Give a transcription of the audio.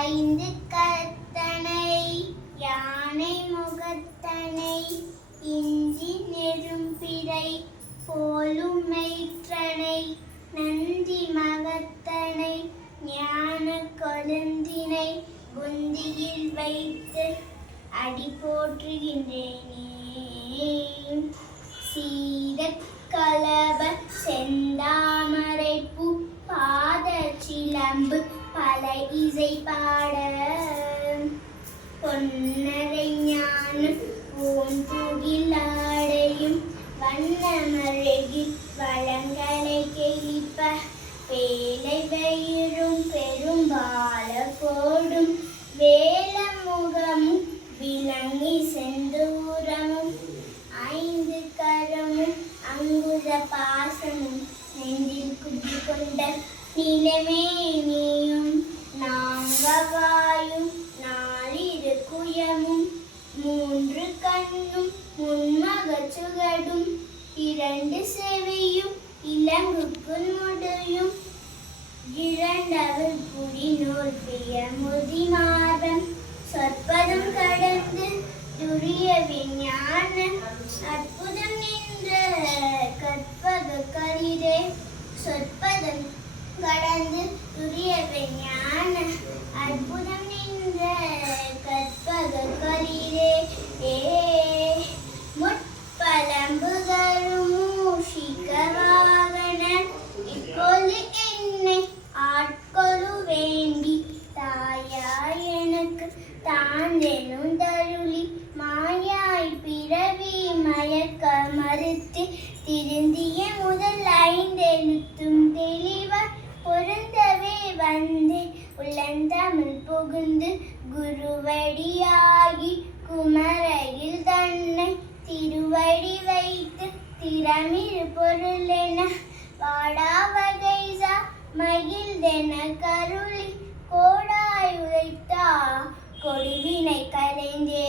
ஐந்து கரத்தனை யானை முகத்தனை இஞ்சி நெரும்பிரை போலும் மெய்ற்றனை நந்தி மகத்தனை ஞான கொழுந்தினை புந்தியில் வைத்து அடி போற்றுகின்றேனே. சீதக்கலப செந்தாமரை பூ பாத சிலம்பு பல இசை பாட பொன்னரை ஞான பூந்துகிலாடையும் வண்ணமழகில் வளங்களை கெளிப்ப வேலை வயிறும் பெரும்பால கோடும் வேலமுகமும் விளங்கி செந்தூரமும் ஐந்து கரமும் அங்குத பாசமும் நெஞ்சில் குடி கொண்ட நிலமேனியும் நாங்கவாயும் நாலிரு குயமும் மூன்று கண்ணும் முன்மகச் சுகடும் இரண்டு செவியும் இலங்குக்கு முடியும் இரண்டவள் புடி நூல் பிய முதிமாறன் சொற்பதம் கடந்து துரிய விஞ்ஞான அற்புதம் நின்ற கற்பக கலிரே. சொற்பதம் கடந்து துரிய விஞ்ஞான அற்புதம் நின்ற கற்பக கலிரே. முற்பலம்புகரும் மூஷிக வாகன இப்பொழுது என்னை ஆட்கொள்ளு வேண்டி தாயாய் எனக்கு தாந்தெனும் தருளி மாயாய் பிறவி மயக்க மறுத்து திருந்திய முதல் ஐந்தெழுத்தும் தெளிவாய் பொருந்தவே வந்து உள்ளந்தமிழ் புகுந்து குருவடியாகி குமரையில் தன்னை திருவடி வைத்து திறமிரு பொருளென வாடாவகைசா மகிழ்ந்தென கருளி கோடாய் உழைத்தா கொடுவினை கலைந்தே.